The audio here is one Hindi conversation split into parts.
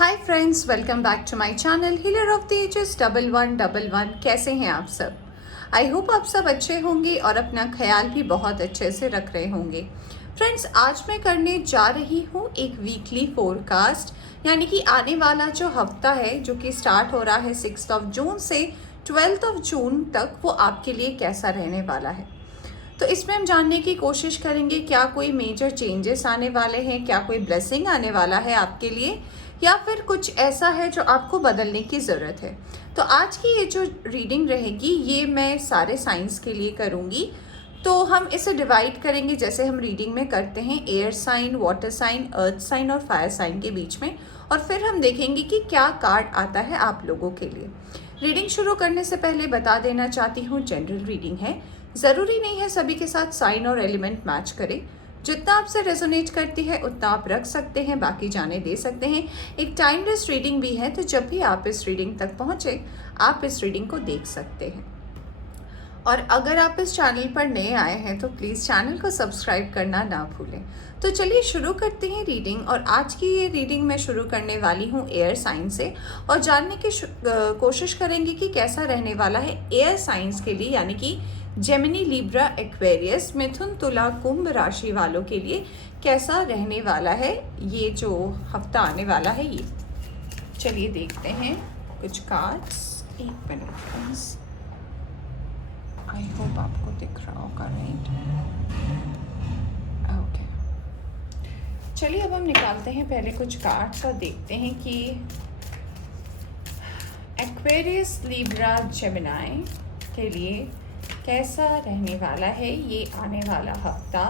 Hi friends, welcome back to my channel healer of the ages 1111। कैसे हैं आप सब? आई होप आप सब अच्छे होंगे और अपना ख्याल भी बहुत अच्छे से रख रहे होंगे। फ्रेंड्स, आज मैं करने जा रही हूँ एक वीकली फोरकास्ट, यानी कि आने वाला जो हफ्ता है जो कि स्टार्ट हो रहा है 6 जून से 12 जून तक, वो आपके लिए कैसा रहने वाला है। तो इसमें हम जानने की कोशिश करेंगे क्या कोई मेजर चेंजेस आने वाले हैं, क्या कोई ब्लेसिंग आने वाला है आपके लिए, या फिर कुछ ऐसा है जो आपको बदलने की ज़रूरत है। तो आज की ये जो रीडिंग रहेगी ये मैं सारे साइंस के लिए करूँगी। तो हम इसे डिवाइड करेंगे जैसे हम रीडिंग में करते हैं, air sign, water sign, earth sign और फायर साइन के बीच में, और फिर हम देखेंगे कि क्या कार्ड आता है आप लोगों के लिए। रीडिंग शुरू करने से पहले बता देना चाहती हूँ, जनरल रीडिंग है, ज़रूरी नहीं है सभी के साथ साइन और एलिमेंट मैच करे। जितना आपसे रेजोनेट करती है उतना आप रख सकते हैं, बाकी जाने दे सकते हैं। एक टाइमलेस रीडिंग भी है, तो जब भी आप इस रीडिंग तक पहुँचे आप इस रीडिंग को देख सकते हैं। और अगर आप इस चैनल पर नए आए हैं तो प्लीज़ चैनल को सब्सक्राइब करना ना भूलें। तो चलिए शुरू करते हैं रीडिंग। और आज की ये रीडिंग मैं शुरू करने वाली हूँ एयर साइन से, और जानने की कोशिश करेंगे कि कैसा रहने वाला है एयर साइंस के लिए, यानी कि जेमिनी, लिब्रा, एक्वेरियस, मिथुन, तुला, कुंभ राशि वालों के लिए कैसा रहने वाला है ये जो हफ्ता आने वाला है ये। चलिए देखते हैं कुछ कार्ड्स। एक मिनट प्लीज़, आई होप आपको दिख रहा होगा, राइट? ओके, चलिए अब हम निकालते हैं पहले कुछ कार्ड्स और देखते हैं कि एक्वेरियस, लिब्रा, जेमिनी के लिए कैसा रहने वाला है ये आने वाला हफ्ता।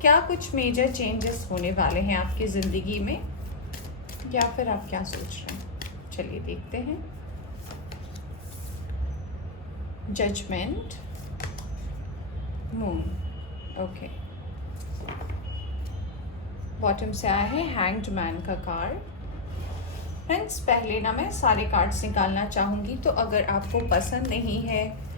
क्या कुछ मेजर चेंजेस होने वाले हैं आपकी ज़िंदगी में, या फिर आप क्या सोच रहे हैं? चलिए देखते हैं। Judgement, moon, okay. बॉटम से आया है हैंग्ड मैन का कार्ड। फ्रेंड्स, पहले ना मैं सारे कार्ड्स निकालना चाहूँगी, तो अगर आपको पसंद नहीं है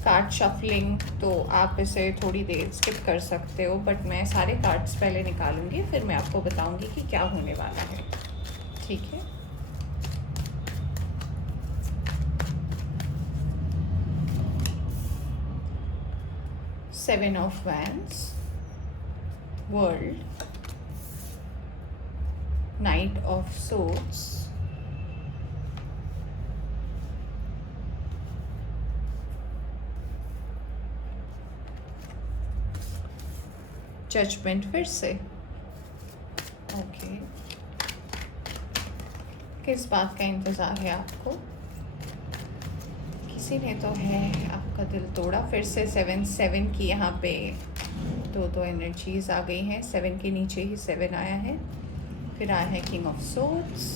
कार्ड शफलिंग तो आप इसे थोड़ी देर स्किप कर सकते हो, बट मैं सारे कार्ड्स पहले निकालूंगी, फिर मैं आपको बताऊंगी कि क्या होने वाला है, ठीक है? Seven of wands, world, knight of swords, judgement फिर से, ओके। किस बात का इंतज़ार है आपको? किसी ने तो है आपका दिल तोड़ा। फिर से सेवन की यहाँ पे दो एनर्जीज आ गई हैं। 7 के नीचे ही 7 आया है। फिर आया है king of swords,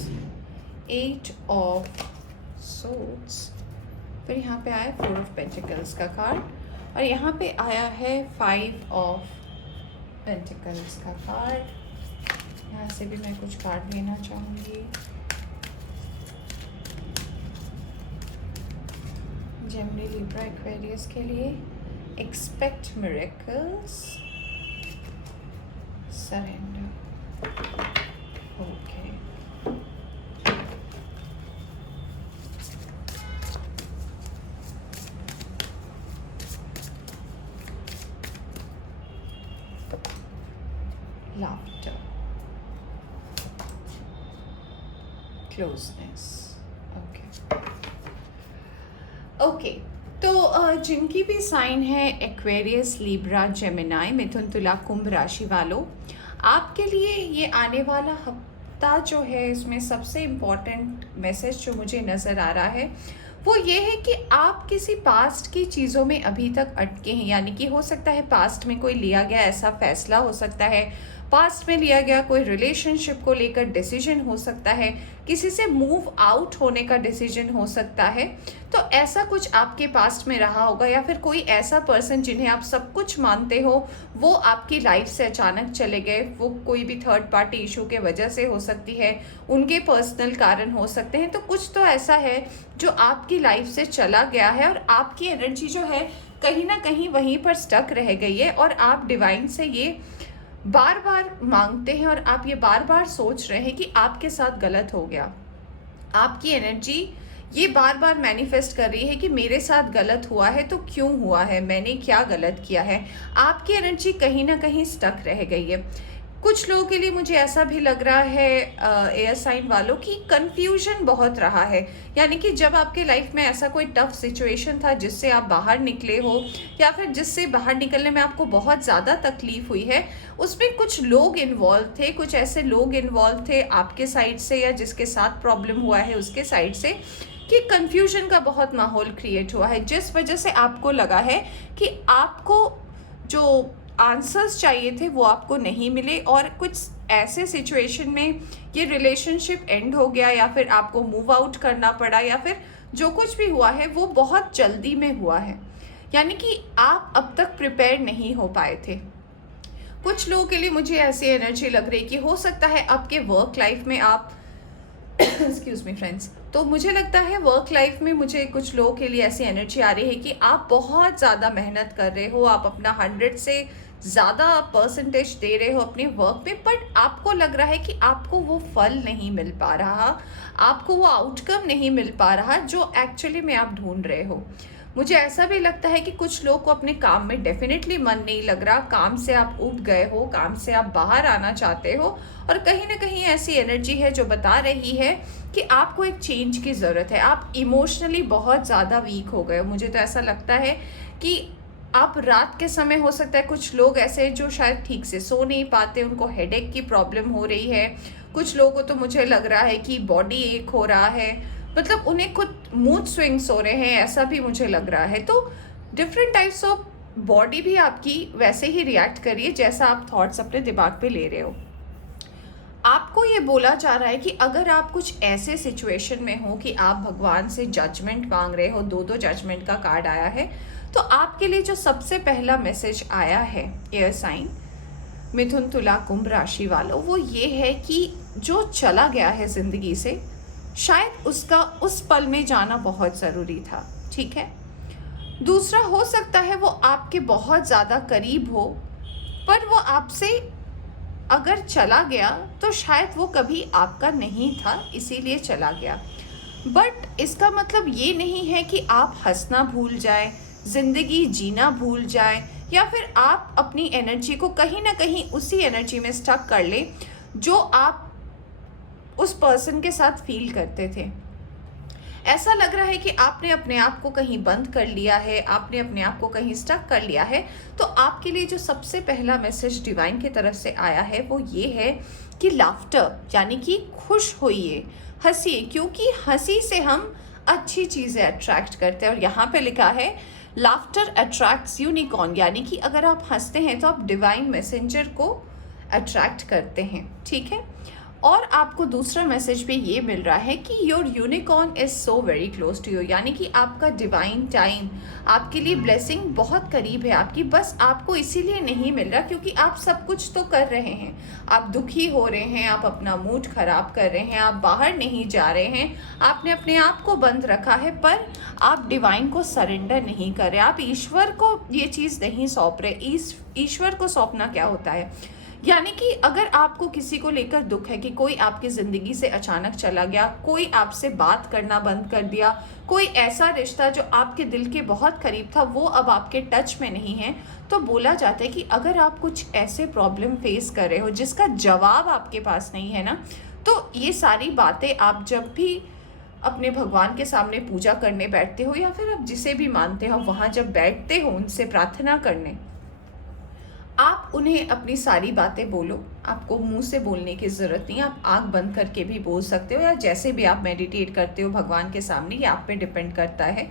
8 of swords, फिर यहाँ पे आया 4 ऑफ पेंटिकल्स का कार्ड, और यहाँ पे आया है 5 ऑफ पेंटिकल्स का कार्ड। यहाँ से भी मैं कुछ कार्ड लेना चाहूँगी। जेमिनी, लिब्रा, एक्वेरियस के लिए expect miracles, surrender, okay. laughter, closeness, okay. तो जिनकी भी साइन है एक्वेरियस, लिब्रा, जेमिनी, मिथुन, तुला, कुंभ राशि वालों, आपके लिए ये आने वाला हफ्ता जो है इसमें सबसे इम्पॉर्टेंट मैसेज जो मुझे नज़र आ रहा है वो ये है कि आप किसी पास्ट की चीज़ों में अभी तक अटके हैं। यानी कि हो सकता है पास्ट में कोई लिया गया ऐसा फैसला, हो सकता है पास्ट में लिया गया कोई रिलेशनशिप को लेकर डिसीजन हो सकता है, किसी से मूव आउट होने का डिसीजन हो सकता है। तो ऐसा कुछ आपके पास्ट में रहा होगा, या फिर कोई ऐसा पर्सन जिन्हें आप सब कुछ मानते हो वो आपकी लाइफ से अचानक चले गए। वो कोई भी थर्ड पार्टी इशू के वजह से हो सकती है, उनके पर्सनल कारण हो सकते हैं। तो कुछ तो ऐसा है जो आपकी लाइफ से चला गया है, और आपकी एनर्जी जो है कहीं ना कहीं वहीं पर स्टक रह गई है, और आप डिवाइन से ये बार बार मांगते हैं और आप ये बार बार सोच रहे हैं कि आपके साथ गलत हो गया। आपकी एनर्जी ये बार बार मैनिफेस्ट कर रही है कि मेरे साथ गलत हुआ है, तो क्यों हुआ है, मैंने क्या गलत किया है। आपकी एनर्जी कहीं ना कहीं स्टक रह गई है। कुछ लोगों के लिए मुझे ऐसा भी लग रहा है एयर साइन वालों की कंफ्यूजन बहुत रहा है। यानी कि जब आपके लाइफ में ऐसा कोई टफ सिचुएशन था जिससे आप बाहर निकले हो, या फिर जिससे बाहर निकलने में आपको बहुत ज़्यादा तकलीफ हुई है, उसमें कुछ लोग इन्वॉल्व थे, कुछ ऐसे लोग इन्वॉल्व थे आपके साइड से या जिसके साथ प्रॉब्लम हुआ है उसके साइड से, कि कंफ्यूजन का बहुत माहौल क्रिएट हुआ है, जिस वजह से आपको लगा है कि आपको जो आंसर्स चाहिए थे वो आपको नहीं मिले, और कुछ ऐसे सिचुएशन में ये रिलेशनशिप एंड हो गया, या फिर आपको मूव आउट करना पड़ा, या फिर जो कुछ भी हुआ है वो बहुत जल्दी में हुआ है। यानी कि आप अब तक प्रिपेयर नहीं हो पाए थे। कुछ लोगों के लिए मुझे ऐसी एनर्जी लग रही कि हो सकता है आपके वर्क लाइफ में आप एक्सक्यूज मी फ्रेंड्स, तो मुझे लगता है वर्क लाइफ में मुझे कुछ लोगों के लिए ऐसी एनर्जी आ रही है कि आप बहुत ज़्यादा मेहनत कर रहे हो, आप अपना 100 से ज़्यादा परसेंटेज दे रहे हो अपने वर्क में, बट आपको लग रहा है कि आपको वो फल नहीं मिल पा रहा, आपको वो आउटकम नहीं मिल पा रहा जो एक्चुअली में आप ढूंढ रहे हो। मुझे ऐसा भी लगता है कि कुछ लोग को अपने काम में डेफिनेटली मन नहीं लग रहा, काम से आप उब गए हो, काम से आप बाहर आना चाहते हो, और कहीं ना कहीं ऐसी एनर्जी है जो बता रही है कि आपको एक चेंज की ज़रूरत है। आप इमोशनली बहुत ज़्यादा वीक हो गए हो। मुझे तो ऐसा लगता है कि आप रात के समय, हो सकता है कुछ लोग ऐसे जो शायद ठीक से सो नहीं पाते, उनको हेडेक की प्रॉब्लम हो रही है। कुछ लोगों को तो मुझे लग रहा है कि बॉडी एक हो रहा है, मतलब उन्हें खुद मूड स्विंग्स हो रहे हैं, ऐसा भी मुझे लग रहा है। तो डिफरेंट टाइप्स ऑफ बॉडी भी आपकी वैसे ही रिएक्ट करिए जैसा आप थॉट्स अपने दिमाग पे ले रहे हो। आपको ये बोला जा रहा है कि अगर आप कुछ ऐसे सिचुएशन में हो कि आप भगवान से जजमेंट मांग रहे हो, दो जजमेंट का कार्ड आया है, तो आपके लिए जो सबसे पहला मैसेज आया है एयर साइन मिथुन तुला कुंभ राशि वालों, वो ये है कि जो चला गया है ज़िंदगी से, शायद उसका उस पल में जाना बहुत ज़रूरी था। ठीक है। दूसरा, हो सकता है वो आपके बहुत ज़्यादा करीब हो, पर वो आपसे अगर चला गया तो शायद वो कभी आपका नहीं था, इसीलिए चला गया। बट इसका मतलब ये नहीं है कि आप हंसना भूल जाए, ज़िंदगी जीना भूल जाए, या फिर आप अपनी एनर्जी को कहीं ना कहीं उसी एनर्जी में स्टक कर ले जो आप उस पर्सन के साथ फील करते थे। ऐसा लग रहा है कि आपने अपने आप को कहीं बंद कर लिया है, आपने अपने आप को कहीं स्टक कर लिया है। तो आपके लिए जो सबसे पहला मैसेज डिवाइन की तरफ से आया है वो ये है कि लाफ्टर, यानी कि खुश होइए, हंसिए, क्योंकि हंसी से हम अच्छी चीज़ें अट्रैक्ट करते हैं। और यहाँ पे लिखा है लाफ्टर अट्रैक्ट्स यूनिकॉर्न, यानी कि अगर आप हंसते हैं तो आप डिवाइन मैसेंजर को अट्रैक्ट करते हैं। ठीक है। और आपको दूसरा मैसेज भी ये मिल रहा है कि your unicorn is so very close to you, यानी कि आपका डिवाइन टाइम, आपके लिए ब्लेसिंग बहुत करीब है आपकी, बस आपको इसीलिए नहीं मिल रहा क्योंकि आप सब कुछ तो कर रहे हैं। आप दुखी हो रहे हैं, आप अपना मूड खराब कर रहे हैं, आप बाहर नहीं जा रहे हैं, आपने अपने आप को बंद रखा है, पर आप डिवाइन को सरेंडर नहीं कर रहे, आप ईश्वर को ये चीज़ नहीं सौंप रहे। ईश्वर को सौंपना क्या होता है? यानी कि अगर आपको किसी को लेकर दुख है कि कोई आपकी ज़िंदगी से अचानक चला गया, कोई आपसे बात करना बंद कर दिया, कोई ऐसा रिश्ता जो आपके दिल के बहुत करीब था वो अब आपके टच में नहीं है, तो बोला जाता है कि अगर आप कुछ ऐसे प्रॉब्लम फेस कर रहे हो जिसका जवाब आपके पास नहीं है ना, तो ये सारी बातें आप जब भी अपने भगवान के सामने पूजा करने बैठते हो, या फिर आप जिसे भी मानते हो वहाँ जब बैठते हो उनसे प्रार्थना करने, आप उन्हें अपनी सारी बातें बोलो। आपको मुंह से बोलने की ज़रूरत नहीं, आप आंख बंद करके भी बोल सकते हो, या जैसे भी आप मेडिटेट करते हो भगवान के सामने, ये आप पे डिपेंड करता है।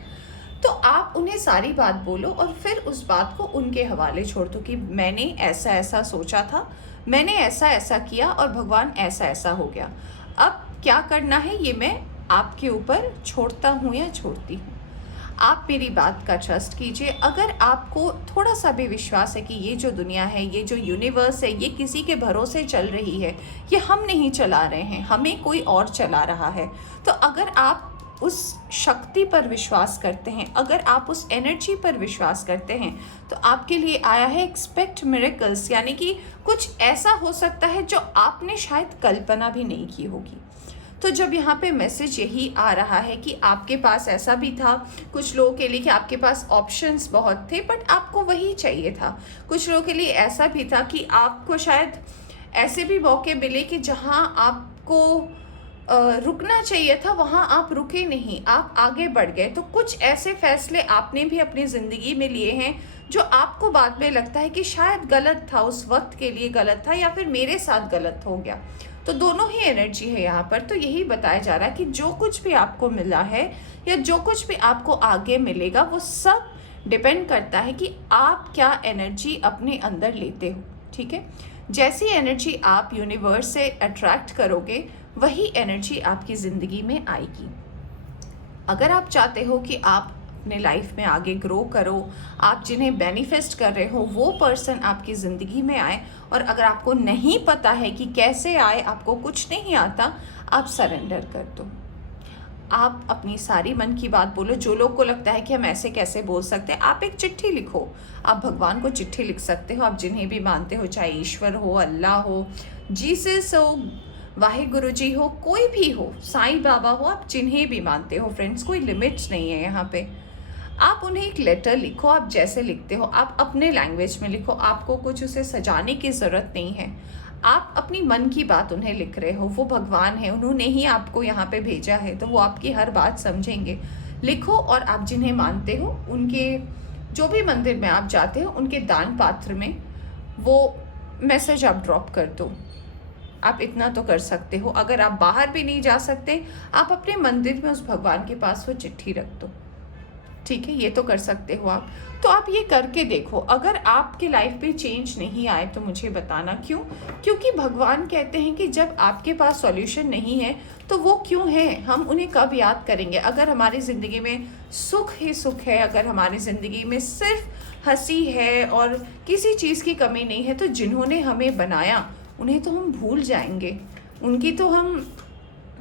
तो आप उन्हें सारी बात बोलो और फिर उस बात को उनके हवाले छोड़ दो कि मैंने ऐसा ऐसा सोचा था, मैंने ऐसा ऐसा किया और भगवान ऐसा ऐसा हो गया। अब क्या करना है ये मैं आपके ऊपर छोड़ता हूँ या छोड़ती हूँ। आप मेरी बात का ट्रस्ट कीजिए। अगर आपको थोड़ा सा भी विश्वास है कि ये जो दुनिया है, ये जो यूनिवर्स है, ये किसी के भरोसे चल रही है, ये हम नहीं चला रहे हैं, हमें कोई और चला रहा है, तो अगर आप उस शक्ति पर विश्वास करते हैं, अगर आप उस एनर्जी पर विश्वास करते हैं, तो आपके लिए आया है एक्सपेक्ट मिरेकल्स, यानी कि कुछ ऐसा हो सकता है जो आपने शायद कल्पना भी नहीं की होगी। तो जब यहाँ पे मैसेज यही आ रहा है कि आपके पास ऐसा भी था कुछ लोगों के लिए कि आपके पास ऑप्शंस बहुत थे बट आपको वही चाहिए था। कुछ लोगों के लिए ऐसा भी था कि आपको शायद ऐसे भी मौके मिले कि जहाँ आपको रुकना चाहिए था वहाँ आप रुके नहीं, आप आगे बढ़ गए। तो कुछ ऐसे फैसले आपने भी अपनी ज़िंदगी में लिए हैं जो आपको बाद में लगता है कि शायद गलत था, उस वक्त के लिए गलत था, या फिर मेरे साथ गलत हो गया। तो दोनों ही एनर्जी है यहाँ पर। तो यही बताया जा रहा है कि जो कुछ भी आपको मिला है या जो कुछ भी आपको आगे मिलेगा वो सब डिपेंड करता है कि आप क्या एनर्जी अपने अंदर लेते हो। ठीक है, जैसी एनर्जी आप यूनिवर्स से अट्रैक्ट करोगे वही एनर्जी आपकी ज़िंदगी में आएगी। अगर आप चाहते हो कि आप अपने लाइफ में आगे ग्रो करो, आप जिन्हें बेनिफिस्ट कर रहे हो वो पर्सन आपकी ज़िंदगी में आए, और अगर आपको नहीं पता है कि कैसे आए, आपको कुछ नहीं आता, आप सरेंडर कर दो। आप अपनी सारी मन की बात बोलो। जो लोग को लगता है कि हम ऐसे कैसे बोल सकते हैं, आप एक चिट्ठी लिखो। आप भगवान को चिट्ठी लिख सकते हो, आप जिन्हें भी मानते हो, चाहे ईश्वर हो, अल्लाह हो, जीसस हो, वाहिगुरु जी हो, कोई भी हो, साईं बाबा हो, आप जिन्हें भी मानते हो फ्रेंड्स, कोई लिमिट्स नहीं है यहाँ पे। आप उन्हें एक लेटर लिखो, आप जैसे लिखते हो आप अपने लैंग्वेज में लिखो, आपको कुछ उसे सजाने की ज़रूरत नहीं है। आप अपनी मन की बात उन्हें लिख रहे हो, वो भगवान है, उन्होंने ही आपको यहाँ पे भेजा है, तो वो आपकी हर बात समझेंगे। लिखो, और आप जिन्हें मानते हो उनके जो भी मंदिर में आप जाते हो उनके दान पात्र में वो मैसेज आप ड्रॉप कर दो। आप इतना तो कर सकते हो। अगर आप बाहर भी नहीं जा सकते, आप अपने मंदिर में उस भगवान के पास वो चिट्ठी रख दो। ठीक है, ये तो कर सकते हो आप। तो आप ये करके देखो। अगर आपके लाइफ पे चेंज नहीं आए तो मुझे बताना क्यों। क्योंकि भगवान कहते हैं कि जब आपके पास सॉल्यूशन नहीं है तो वो क्यों है, हम उन्हें कब याद करेंगे। अगर हमारी ज़िंदगी में सुख ही सुख है, अगर हमारी ज़िंदगी में सिर्फ हंसी है और किसी चीज़ की कमी नहीं है, तो जिन्होंने हमें बनाया उन्हें तो हम भूल जाएंगे, उनकी तो हम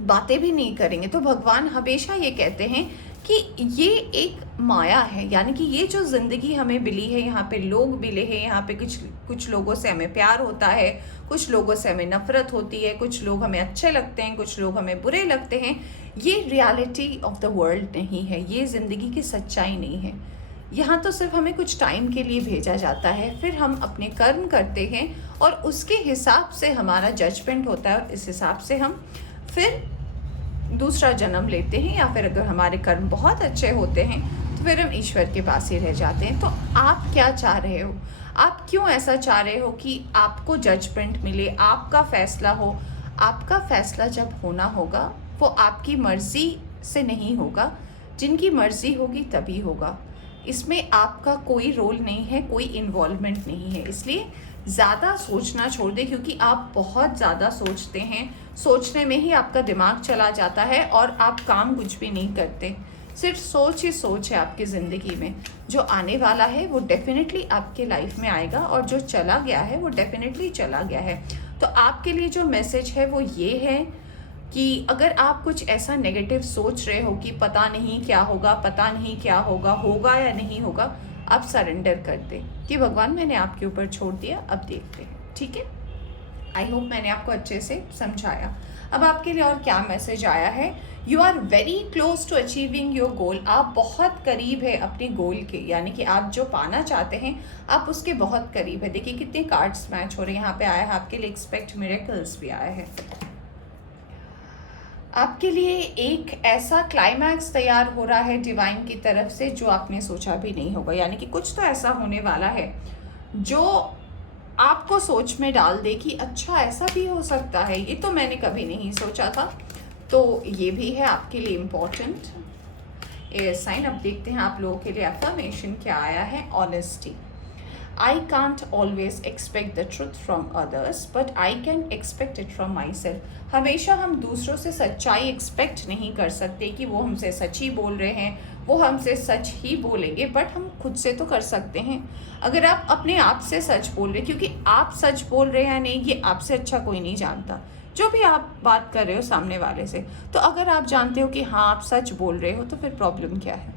बातें भी नहीं करेंगे। तो भगवान हमेशा ये कहते हैं कि ये एक माया है, यानी कि ये जो ज़िंदगी हमें मिली है, यहाँ पे लोग मिले हैं, यहाँ पे कुछ लोगों से हमें प्यार होता है, कुछ लोगों से हमें नफ़रत होती है, कुछ लोग हमें अच्छे लगते हैं, कुछ लोग हमें बुरे लगते हैं। ये रियलिटी ऑफ द वर्ल्ड नहीं है, ये ज़िंदगी की सच्चाई नहीं है। यहाँ तो सिर्फ हमें कुछ टाइम के लिए भेजा जाता है, फिर हम अपने कर्म करते हैं और उसके हिसाब से हमारा जजमेंट होता है, और इस हिसाब से हम फिर दूसरा जन्म लेते हैं, या फिर अगर हमारे कर्म बहुत अच्छे होते हैं तो फिर हम ईश्वर के पास ही रह जाते हैं। तो आप क्या चाह रहे हो, आप क्यों ऐसा चाह रहे हो कि आपको जजमेंट मिले, आपका फैसला हो। आपका फैसला जब होना होगा वो आपकी मर्ज़ी से नहीं होगा, जिनकी मर्ज़ी होगी तभी होगा। इसमें आपका कोई रोल नहीं है, कोई इन्वॉल्वमेंट नहीं है। इसलिए ज़्यादा सोचना छोड़ दें, क्योंकि आप बहुत ज़्यादा सोचते हैं, सोचने में ही आपका दिमाग चला जाता है और आप काम कुछ भी नहीं करते। सिर्फ सोच ही सोच है आपकी ज़िंदगी में। जो आने वाला है वो डेफिनेटली आपके लाइफ में आएगा, और जो चला गया है वो डेफिनेटली चला गया है। तो आपके लिए जो मैसेज है वो ये है कि अगर आप कुछ ऐसा नेगेटिव सोच रहे हो कि पता नहीं क्या होगा, पता नहीं क्या होगा, होगा या नहीं होगा, आप सरेंडर कर दें कि भगवान मैंने आपके ऊपर छोड़ दिया, अब देखते हैं। ठीक है, आई होप मैंने आपको अच्छे से समझाया। अब आपके लिए और क्या मैसेज आया है। You are very close to achieving your goal. आप बहुत करीब है अपने गोल के, यानी कि आप जो पाना चाहते हैं आप उसके बहुत करीब है। देखिए कितने कार्ड्स मैच हो रहे हैं। यहाँ पे आया है आपके लिए एक्सपेक्ट मिरेकल्स भी आया है। आपके लिए एक ऐसा क्लाइमैक्स तैयार हो रहा है डिवाइन की तरफ से जो आपने सोचा भी नहीं होगा, यानी कि कुछ तो ऐसा होने वाला है जो आपको सोच में डाल दे कि अच्छा ऐसा भी हो सकता है, ये तो मैंने कभी नहीं सोचा था। तो ये भी है आपके लिए इम्पोर्टेंट एयर साइन। अब देखते हैं आप लोगों के लिए अफर्मेशन क्या आया है। Honesty. I can't always expect the truth from others, but I can expect it from myself. हमेशा हम दूसरों से सच्चाई एक्सपेक्ट नहीं कर सकते कि वो हमसे सच ही बोल रहे हैं, वो हमसे सच ही बोलेंगे, बट हम खुद से तो कर सकते हैं। अगर आप अपने आप से सच बोल रहे हैं, क्योंकि आप सच बोल रहे हैं नहीं, ये आपसे अच्छा कोई नहीं जानता। जो भी आप बात कर रहे हो सामने वाले से। तो अगर आप जानते हो कि हाँ आप सच बोल रहे हो तो फिर प्रॉब्लम क्या है,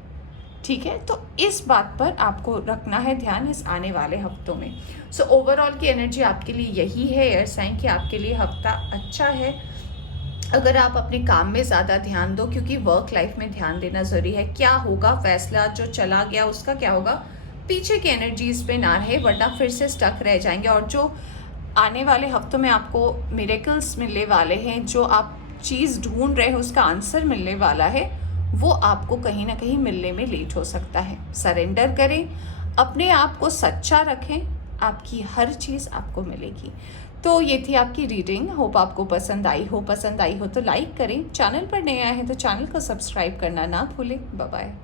ठीक है। तो इस बात पर आपको रखना है ध्यान इस आने वाले हफ्तों में। सो ओवरऑल की एनर्जी आपके लिए यही है एयर साइन कि आपके लिए हफ्ता अच्छा है। अगर आप अपने काम में ज़्यादा ध्यान दो, क्योंकि वर्क लाइफ में ध्यान देना ज़रूरी है। क्या होगा, फैसला जो चला गया उसका क्या होगा, पीछे की एनर्जीज पे ना रहे, वरना फिर से स्टक रह जाएंगे। और जो आने वाले हफ्तों में आपको मिरेकल्स मिलने वाले हैं, जो आप चीज़ ढूंढ रहे हो उसका आंसर मिलने वाला है, वो आपको कहीं ना कहीं मिलने में लेट हो सकता है। सरेंडर करें, अपने आप को सच्चा रखें, आपकी हर चीज़ आपको मिलेगी। तो ये थी आपकी रीडिंग। होप आपको पसंद आई हो। पसंद आई हो तो लाइक करें, चैनल पर नए आए हैं तो चैनल को सब्सक्राइब करना ना भूलें। Bye bye.